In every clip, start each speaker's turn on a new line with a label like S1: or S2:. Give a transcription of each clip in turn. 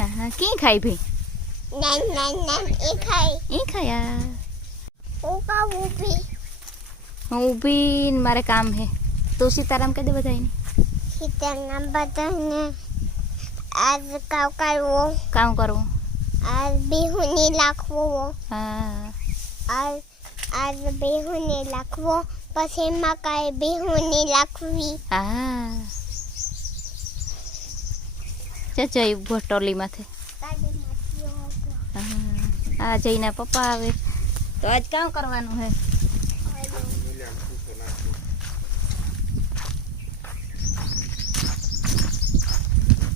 S1: હા હા કી ખાઈ ભઈ
S2: નાન નાન નાન એ ખાય
S1: ઈ ખાયા
S2: હું કામ ઊભી
S1: હું ઊભી ને મારે કામ હે તું સીતારામ કહી દે બધાને
S2: સીતાના બધાને આજ કાવ કરવો
S1: કામ કરવું
S2: આજ બિહુની લાખવો
S1: હા
S2: આજ આજ બિહુની લાખવો પછી મકાઈ બિહુની લાખવી
S1: હા જજો એ ઊભો ટોલી માથે હા આ જઈને પપ્પા આવે. તો આજ કામ કરવાનું હે?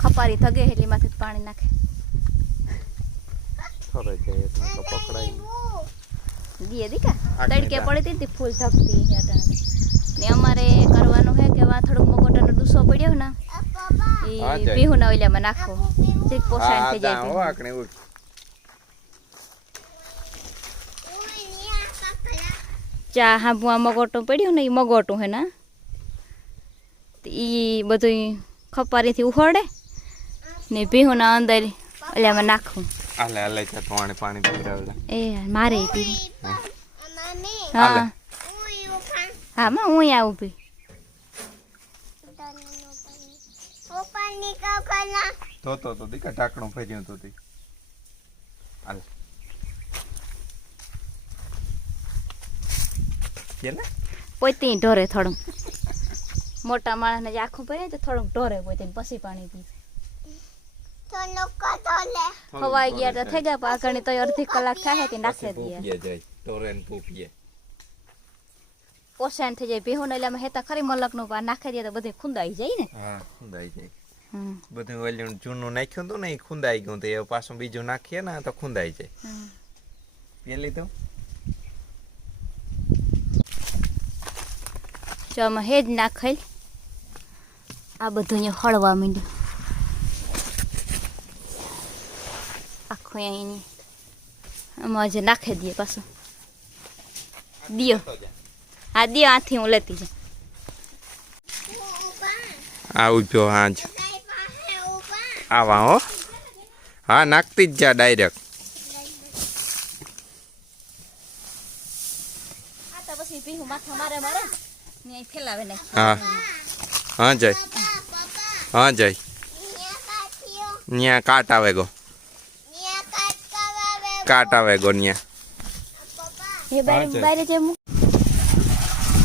S1: ખપારી થગે હેલી માથે પાણી નાખે.
S3: જાય
S1: દીએ દીકા તડકે. પડી હતી ફૂલ ધપતી છે ને અમારે કરવાનું હે કે વાથડું મગોટાનો ડૂસો પડ્યો ને એ. પીહુના ઓલામાં નાખવો જે પોષણ થઈ જાય
S3: હા આકણે ઉઠ.
S1: ચા હાંભું મગોટું પડ્યું ને એ મગોટું હે ના? એ બધું ખપારીથી ઉહોડે ને પીહુના અંદર ઓલામાં નાખું.
S3: આલે આલે ચા પાણી પાણી પીવડાવડા
S1: એ મારે
S2: પી
S1: હા.
S2: હું
S1: માં હું અહીંયા ઊભી
S2: પપ્પાની કાવ કલા
S3: તો તો તો દીકા ઢાંકણું ફેર્યું તો તી હાલે.
S1: પોતી ઢોરે થોડું મોટા માણસને જે આખું પડે તો થોડુંક ઢોરે પોતે પછી પાણી પી હવાઈ ગયા તો થઈ ગયા પણ આગળ તો અડધી કલાક થાય તે નાખી દઈએ.
S3: પોસાણ ટોરેન પૂપીએ
S1: પોષણ થઈ જાય ભેહું એટલે અમે હેતા ખરી મલકનું નું નાખી દઈએ તો બધે ખુંદાઈ જાય ને.
S3: હા ખુંદાઈ જાય. બધું ઓલું જૂનું નાખ્યું હતું ને એ ખુંદાઈ ગયું તો એ પાછું બીજું નાખીએ ને તો ખુંદાઈ જાય. પેલી તો
S1: જો આમાં હેજ નાખેલ. આ બધું અહીંયા હળવા માંડ્યું. આખું અહીંની આમાં હજી નાખી દઈએ પાછું. દિયો. હા દિયો આથી હું લેતી જાઉં.
S3: આ ઉભ્યો હા જ.
S2: કઈ પાસે ઊભા
S3: આવા હો. હા નાખતી જ જા ડાયરેક્ટ હા. હા જય. હા જય.
S2: નિયા
S3: ન્યા કાટ આવે ગો.
S2: નિયા કાટ
S3: આવે ગો ન્યા.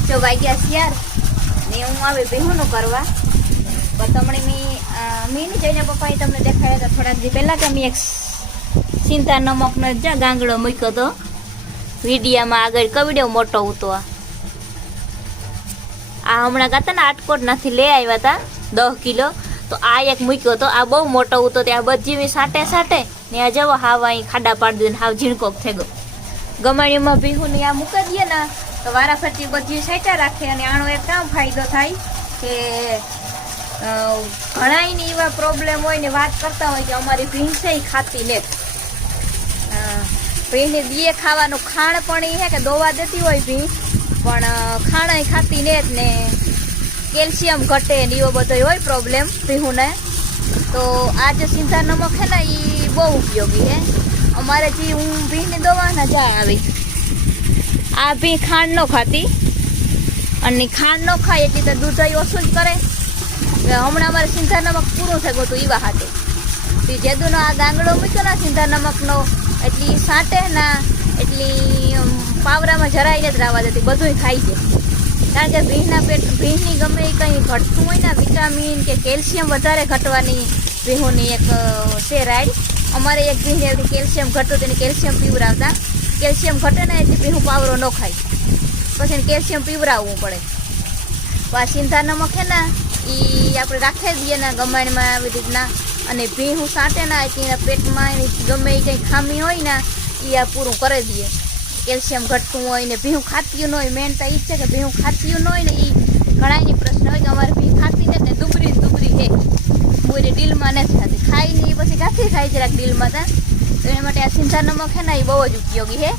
S1: જે વાગ્યા શિયાર ને હું આવે બેહુનું કરવા પણ તમને મેં મેં જઈને પપ્પાએ તમને દેખાડ્યા હતા થોડાક દી પહેલાં કે અમે એક ચિંતા નમકનો જ ગાંગડો મૂક્યો હતો વિડીયામાં આગળ કવિડ્યો મોટો હતો આ. હમણાં ગાતા ને નથી લઈ આવ્યા હતા દસ કિલો. તો આ એક મૂક્યો હતો આ બહુ મોટો હતો ત્યાં બધી મેં સાટે સાટે. ને આ જવો, હાવ અહીં ખાડા પાડી દીધો ને હાવ ઝીણકોક થઈ ગયો. ગમાણીમાં ભીહું ને આ મૂકી દઈએ ને, તો વારાફરતી બધી સાઈટા રાખે અને આનો એક કામ ફાયદો થાય કે ઘણાયને એવા પ્રોબ્લેમ હોય ને વાત કરતા હોય કે અમારી ભીંસે ખાતી ને ભીંને દીએ ખાવાનું ખાણ પણ એ હે કે દોવા દેતી હોય ભીં પણ ખાણ ખાતી ને ને. કેલ્શિયમ ઘટે ને એવો બધો હોય પ્રોબ્લેમ ભીહુને તો આ જે સિંધા નમક હે ને એ બહુ ઉપયોગી હે. અમારે જે હું ભીની દોવાના જા આવી. આ ભી ખાંડ ન ખાતી. અને ખાંડ ન ખાય એટલે તો દૂધ ઓછું જ કરે. હમણાં અમારે સિંધા નમક પૂરું થઈ ગયું હતું ઈવા હાથે તે જેદુનો આ ગાંગડો મૂક્યો ને સિંધા નમકનો, એટલી સાંટે ના એટલી પાવરામાં જરાય નથી રાવા દેતી, બધુંય ખાઈ છે કારણ કે ભીંના પેટ ભીંની ગમે એ કંઈ ઘટતું હોય ને વિટામિન કે કેલ્શિયમ વધારે ઘટવાની ભીહોની એક છે રાઈડ. અમારે એક ભીને એવી કેલ્શિયમ ઘટતું તેને કેલ્શિયમ પીવરાવતા. કેલ્શિયમ ઘટે ને એટલે ભીહું પાવરો ન ખાય. પછી કેલ્શિયમ પીવરાવવું પડે. આ સિંધા નમક છે ને એ આપણે રાખી દઈએ ને ગમાણમાં આવી રીતના. અને ભીહું સાંટે ના એના પેટમાં એની ગમે એ કંઈ ખામી હોય ને એ આ પૂરું કરી દઈએ. કેલ્શિયમ ઘટતું હોય ને ભીહું ખાતીયું ન હોય મેન તો એ છે કે ભીહું ખાતીયું ન હોય ને એ ઘણાની પ્રશ્ન હોય કે અમારે ભી ખાતી નથી ને દુબરી દુબરી છે. પૂરી ડીલમાં નથી ખાતી. ખાઈ ને એ પછી કાથી ખાઈ જરાક ડીલમાં તા. તો એના માટે આ સિંધા નમક છે ને એ બહુ જ ઉપયોગી છે.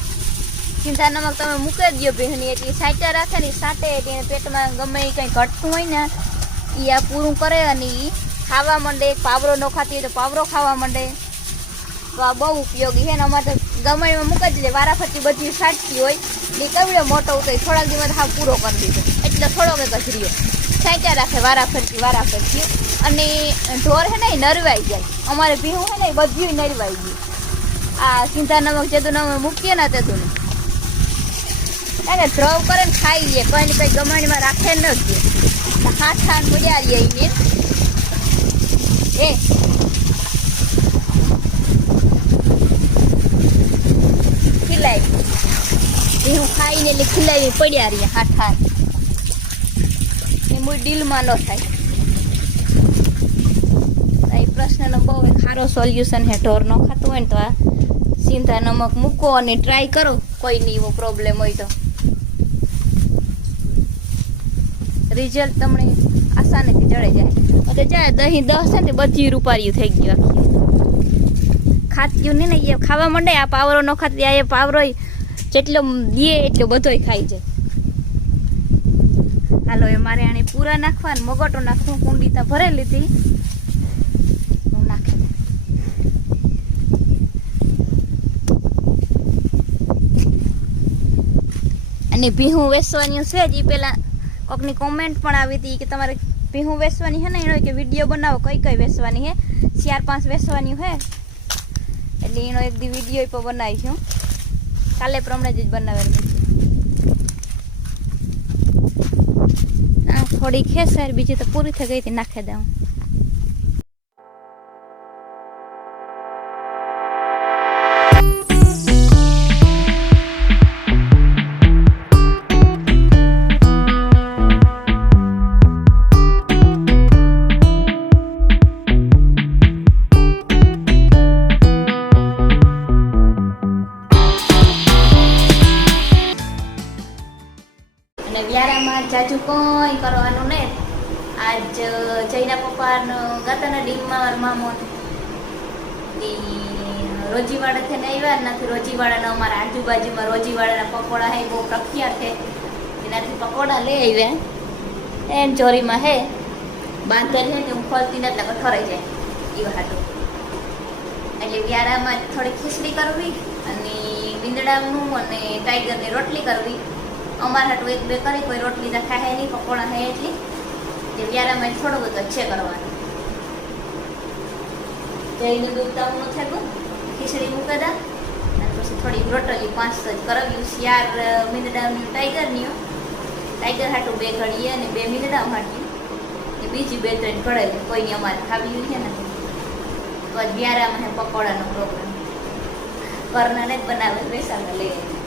S1: સિંધા નમક તમે મૂકી દો ભીહની એટલી સાચા રાખે ને સાટે એટલે પેટમાં ગમે એ કંઈ ઘટતું હોય ને એ આ પૂરું કરે અને એ ખાવા માંડે પાવરો ન ખાતી હોય તો પાવરો ખાવા માંડે. તો આ બહુ ઉપયોગી છે ને અમારે તો ગમાણીમાં મૂકી જ લે વારાફરતી બધી સાચી હોય. ને કવડો મોટો ઉતરી, થોડાક દિવસ હા પૂરો કરી દીધો. એટલે થોડોક જ રહ્યો. ખેંચ્યા રાખે વારાફરતી વારાફરતી. અને ઢોર છે ને એ નરવાઈ જાય. અમારે ભીહું છે ને એ બધું નરવાઈ ગયું. આ સિંધા નમક જેતું નમક મૂકીએ ને તેતું કારણ કે ડ્રવ કરે ને ખાઈ લે કોઈ ને કંઈ ગમાણીમાં રાખે ન દે હાથ હાથ પડ્યા રહીએ એને એ ખીલાવી એ હું ખાઈને એટલે ખીલાવી પડ્યા રહીએ હાથ હાથ એ મૂળ ડીલમાં ન થાય એ પ્રશ્નનો બહુ સારો સોલ્યુશન હે ઢોર ન ખાતું હોય ને તો આ સિંધા નમક મૂકો અને ટ્રાય કરો કોઈ નહીં એવો પ્રોબ્લેમ હોય તો રિઝલ્ટ તમને આસાનીથી જડે જાય. તો જાય દહીં દસ છે ને બધી રૂપારીયું થઈ ગયું આખી. ખાત્યું નહીં ને એ ખાવા માંડે આ પાવરો ન ખાતી આ એ પાવરો જેટલો દે એટલો બધોય ખાઈ જાય. હાલો એ મારે આને પૂરા નાખવા ને મગટો નાખવું કુંડી તો ભરેલી હતી. હું નાખી. અને ભીહું વેસવાની છે જ એ પેલા કોકની કોમેન્ટ પણ આવી હતી કે તમારે ભીહું વેસવાની છે ને, એનો કે વીડિયો બનાવો, કઈ કઈ વેસવાની છે? ચાર પાંચ વેસવાની છે એટલે એનો એક દી વીડિયો પણ બનાવીશું કાલે પ્રમાણે જ બનાવેલું છે. થોડી ખેસર બીજી તો પૂરી થઈ ગઈ હતી, નાખી દઉં. આજ જઈના પપ્પાનો ગાતાના ડીમમાં મારા મામો રોજીવાડા થઈને આવ્યા નથી રોજીવાડાના અમારા આજુબાજુમાં રોજીવાડાના પકોડા હે, બહુ પ્રખ્યાત છે એનાથી પકોડા લઈ આવ્યા. એમ ચોરીમાં હે, બાંધર છે કે હું ખોલતી નથી એટલે ઠરાઈ જાય. એવા હાટું એટલે વ્યારામાં થોડી ખીચડી કરવી અને બિંદડાનું અને ટાઈગરની રોટલી કરવી. અમારા હાટું એક બે કરી, કોઈ રોટલી તો ખાય નહીં, પકોડા ખાય એટલી. તે વ્યારામાં થોડું બધું છે કરવાનું. જઈને દૂધ તાવનું થયું, ખીચડી મૂકી દા, અને પછી થોડી રોટલી પાંચ જ કરાવ્યું. શિયાર મીંદડાની ટાઈગરની ટાઈગર હાટું બે ઘડીએ અને બે મીંદડા હાટ્યું. એ બીજી બે ત્રણ કળાઈ કોઈને અમારે ખાવી છે નથી. તો વ્યારામ અને પકોડાનો પ્રોગ્રામ કરનાને જ બનાવે બેસાડને લઈ આવી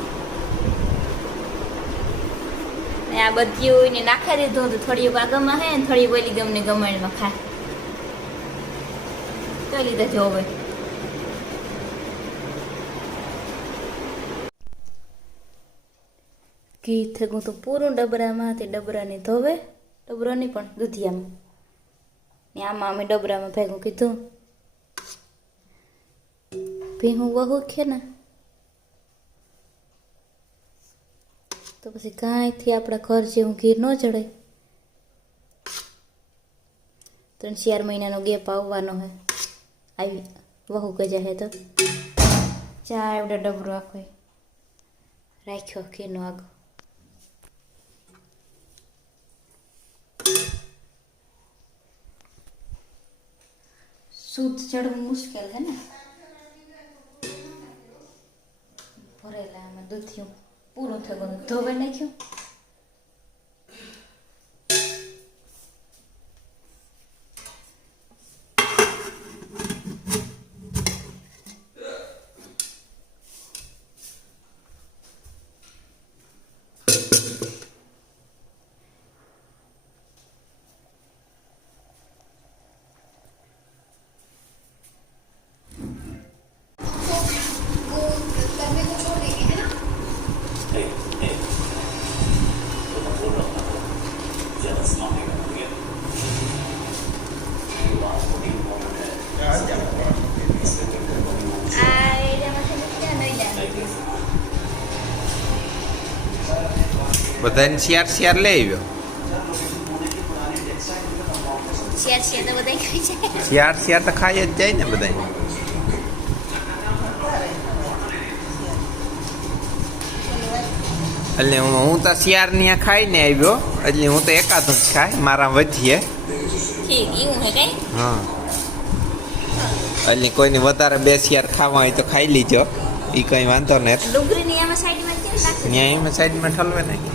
S1: ને આ બધું ને નાખી દીધું હતું થોડી વાગમાં હે ને થોડી બોલી ગમને ગમણમાં ખા તો લીધા જો હવે. ઘી થયું તો પૂરું ડબરામાં તે ડબરાને ધોવે ડબરો નહીં પણ દૂધિયામાં. ને આમાં અમે ડબરામાં ભેગું કીધું. ભીહું વહુ છે ને તો પછી કાંઈથી આપણા ઘર જેવું ઘી ન જડે. ત્રણ ચાર મહિનાનો ગેપ આવવાનો હોય આવી વહુ ગજા હે તો. ચા એવડો ડબરો આખો રાખ્યો ઘીનો આગો. શુદ્ધ ચડવું મુશ્કેલ છે ને? ભરેલા આમાં દૂધિયું. પૂરું થઈ ગયું ધોવે નાખ્યું
S3: બધાને શિયાર શિયાર લઈ આવ્યો શિયાર શિયાર તો ખાઈ જ જાય ને બધા એટલે હું હું તો શિયાર ને ખાઈ ને આવ્યો એટલે હું તો એકાદ જ ખાય મારા વધીએ
S1: હા
S3: એટલે કોઈને વધારે બે શિયાર ખાવા હોય તો ખાઈ લીજો એ કઈ વાંધો નહીં
S1: ડુંગળી સાઈડમાં
S3: ઠલવે નહીં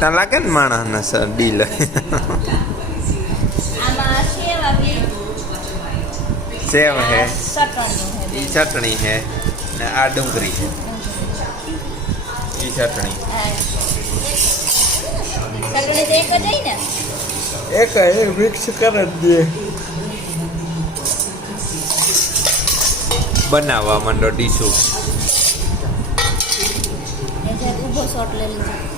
S3: ના લાગે ને માણસને સર ડીલ.
S1: આમાં સેવ
S3: હે. ઈ ચટણી હે ને આ ડુંગળી હે. ઈ ચટણી.
S1: એક
S3: એક મિક્સ કરી દે. બનાવવા માંડો ડીશું.
S1: ઊભો શોટ લઈ લીધો